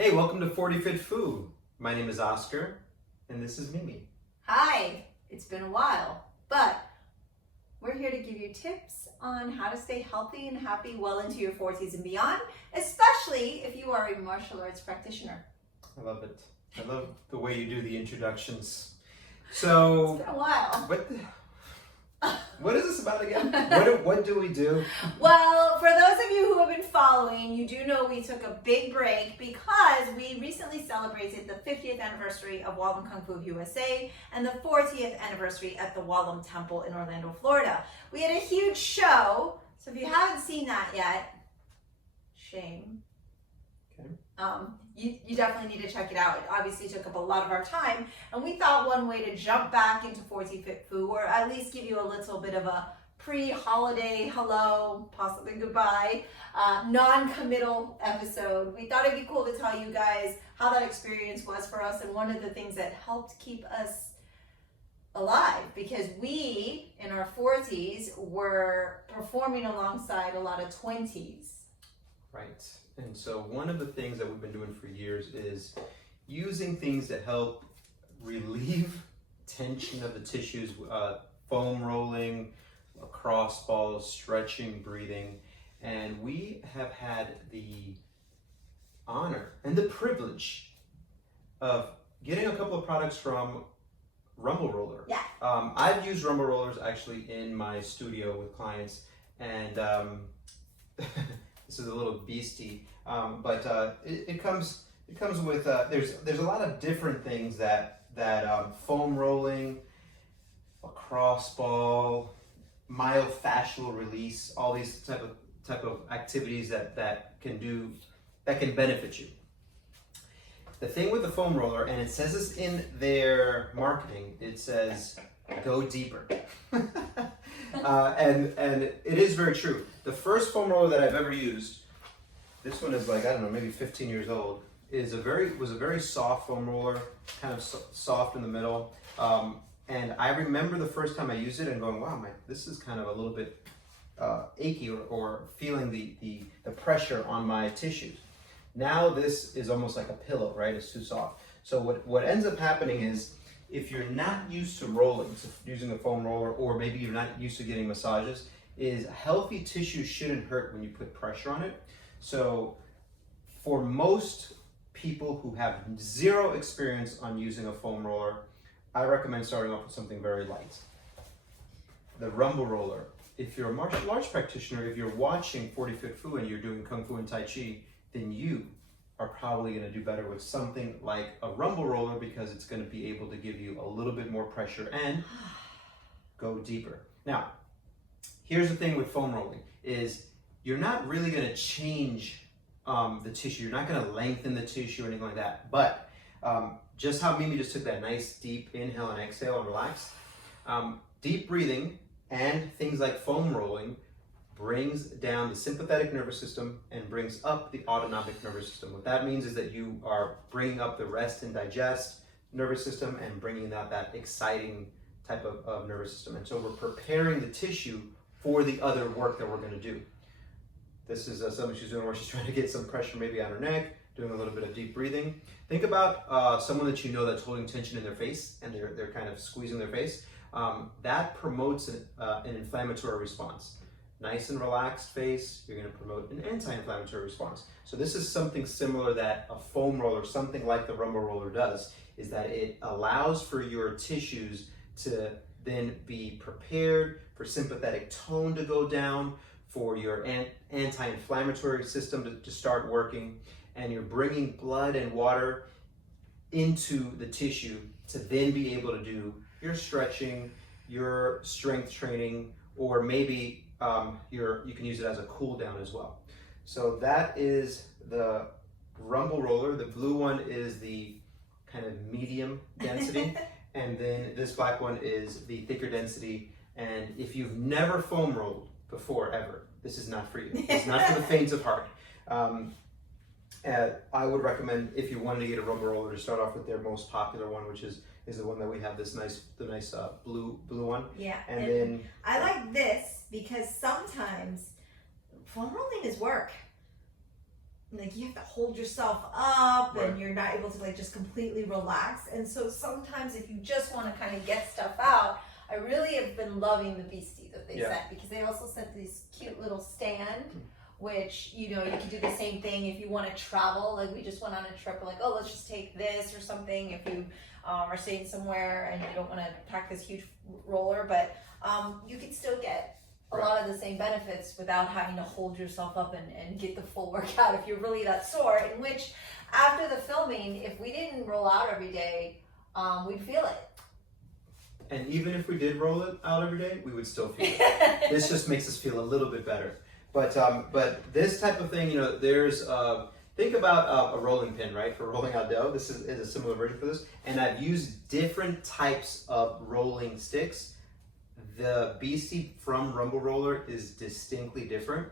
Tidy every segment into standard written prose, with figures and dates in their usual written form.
Hey, welcome to 40 Fit Food. My name is Oscar, and this is Mimi. Hi, it's been a while, but we're here to give you tips on how to stay healthy and happy well into your 40s and beyond, especially if you are a martial arts practitioner. I love it. I love the way you do the introductions. So, It's been a while. What is this about again? What do we do? Well, for those of you who have been following, you do know we took a big break because we recently celebrated the 50th anniversary of Wallem Kung Fu USA and the 40th anniversary at the Wallem Temple in Orlando, Florida. We had a huge show, so if you haven't seen that yet, shame. Okay. You definitely need to check it out. It obviously took up a lot of our time, and we thought one way to jump back into 40 Fit Food, or at least give you a little bit of a pre-holiday hello, possibly goodbye, non-committal episode. We thought it'd be cool to tell you guys how that experience was for us, and one of the things that helped keep us alive, because we in our 40s were performing alongside a lot of 20s. Right. And so one of the things that we've been doing for years is using things that help relieve tension of the tissues, foam rolling, cross balls, stretching, breathing. And we have had the honor and the privilege of getting a couple of products from Ramble Roller. Yeah. I've used Ramble Rollers actually in my studio with clients, and this is a little beastie, but it comes with there's a lot of different things that foam rolling, a cross ball, myofascial release, all these type of activities that can benefit you. The thing with the foam roller, and it says this in their marketing, it says go deeper. And it is very true. The first foam roller that I've ever used, this one is like, I don't know, maybe 15 years old, was a very soft foam roller, kind of soft in the middle. And I remember the first time I used it and going, wow, this is kind of a little bit achy, or feeling the pressure on my tissues. Now this is almost like a pillow, right? It's too soft. So what ends up happening is, if you're not used to rolling, so using a foam roller, or maybe you're not used to getting massages, is healthy tissue shouldn't hurt when you put pressure on it. So for most people who have zero experience on using a foam roller, I recommend starting off with something very light. The Ramble Roller. If you're a martial arts practitioner, if you're watching 40 Fit Fu and you're doing Kung Fu and Tai Chi, then you are probably going to do better with something like a Ramble Roller, because it's going to be able to give you a little bit more pressure and go deeper. Now, here's the thing with foam rolling, is you're not really going to change the tissue. You're not going to lengthen the tissue or anything like that. But just how Mimi just took that nice deep inhale and exhale and relax, deep breathing and things like foam rolling brings down the sympathetic nervous system and brings up the autonomic nervous system. What that means is that you are bringing up the rest and digest nervous system and bringing out that exciting type of nervous system. And so we're preparing the tissue for the other work that we're going to do. This is something she's doing where she's trying to get some pressure maybe on her neck, doing a little bit of deep breathing. Think about someone that you know that's holding tension in their face, and they're kind of squeezing their face. That promotes an inflammatory response. Nice and relaxed face, you're going to promote an anti-inflammatory response. So this is something similar that a foam roller, something like the Ramble Roller does, is that it allows for your tissues to then be prepared for sympathetic tone to go down, for your anti-inflammatory system to start working, and you're bringing blood and water into the tissue to then be able to do your stretching, your strength training, or maybe you can use it as a cool down as well. So that is the Ramble Roller. The blue one is the kind of medium density, and then this black one is the thicker density. And if you've never foam rolled before, ever, this is not for you. It's not for the faint of heart. I would recommend, if you wanted to get a Ramble Roller, to start off with their most popular one, which is the one that we have, the nice blue one. Yeah, and then I like this because sometimes foam rolling is work. like you have to hold yourself up Right. and you're not able to like just completely relax. And so sometimes if you just want to kind of get stuff out, I really have been loving the Beastie that they sent, because they also sent this cute little stand, which, you know, you can do the same thing if you want to travel. Like we just went on a trip, like, oh, let's just take this or something if you are staying somewhere and you don't want to pack this huge roller, but you can still get a lot of the same benefits without having to hold yourself up and get the full workout if you're really that sore. In which, after the filming, if we didn't roll out every day, we'd feel it. And even if we did roll it out every day, we would still feel it. This just makes us feel a little bit better. But this type of thing, you know, there's think about a rolling pin, right? For rolling out dough. This is a similar version for this. And I've used different types of rolling sticks. The Beastie from Rumble Roller is distinctly different.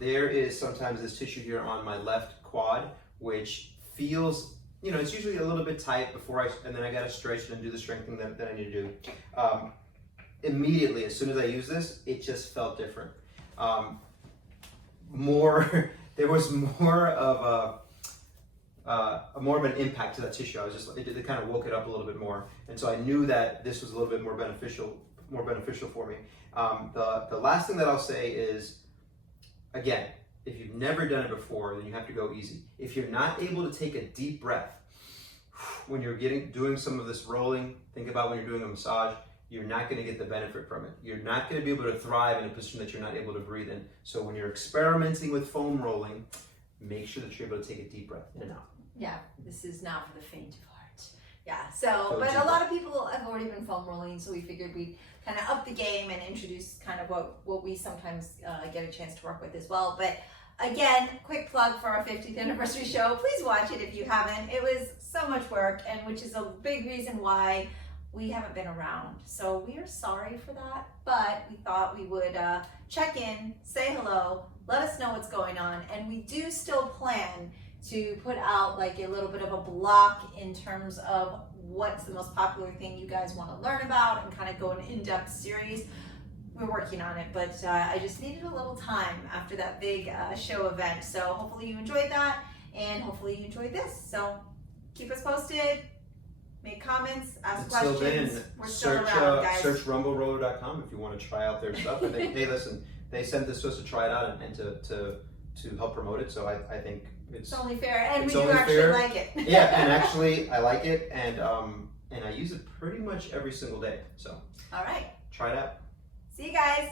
There is sometimes this tissue here on my left quad, which feels, you know, it's usually a little bit tight and then I gotta stretch it and do the strengthening that I need to do. Immediately, as soon as I use this, it just felt different. There was more of an impact to that tissue. It kind of woke it up a little bit more, and so I knew that this was a little bit more beneficial for me. The last thing that I'll say is, again, if you've never done it before, then you have to go easy. If you're not able to take a deep breath when you're doing some of this rolling, think about when you're doing a massage, you're not going to get the benefit from it. You're not going to be able to thrive in a position that you're not able to breathe in. So when you're experimenting with foam rolling, make sure that you're able to take a deep breath in and out. Yeah, this is not for the faint of heart. Yeah, so, but a lot of people have already been foam rolling, so we figured we'd kind of up the game and introduce kind of what we sometimes get a chance to work with as well. But again, quick plug for our 50th anniversary show. Please watch it if you haven't. It was so much work, and which is a big reason why we haven't been around. So we are sorry for that, but we thought we would check in, say hello, let us know what's going on, and we do still plan to put out like a little bit of a block in terms of what's the most popular thing you guys want to learn about and kind of go an in-depth series. We're working on it, but I just needed a little time after that big show event. So hopefully you enjoyed that, and hopefully you enjoyed this. So keep us posted, make comments, ask questions. Then, we're still around, guys. Search rumbleroller.com if you want to try out their stuff. I think, hey, listen, they sent this to us to try it out and to help promote it. So I think it's only fair, and we do actually like it. Yeah, and actually I like it, and I use it pretty much every single day. So all right, try it out. See you guys.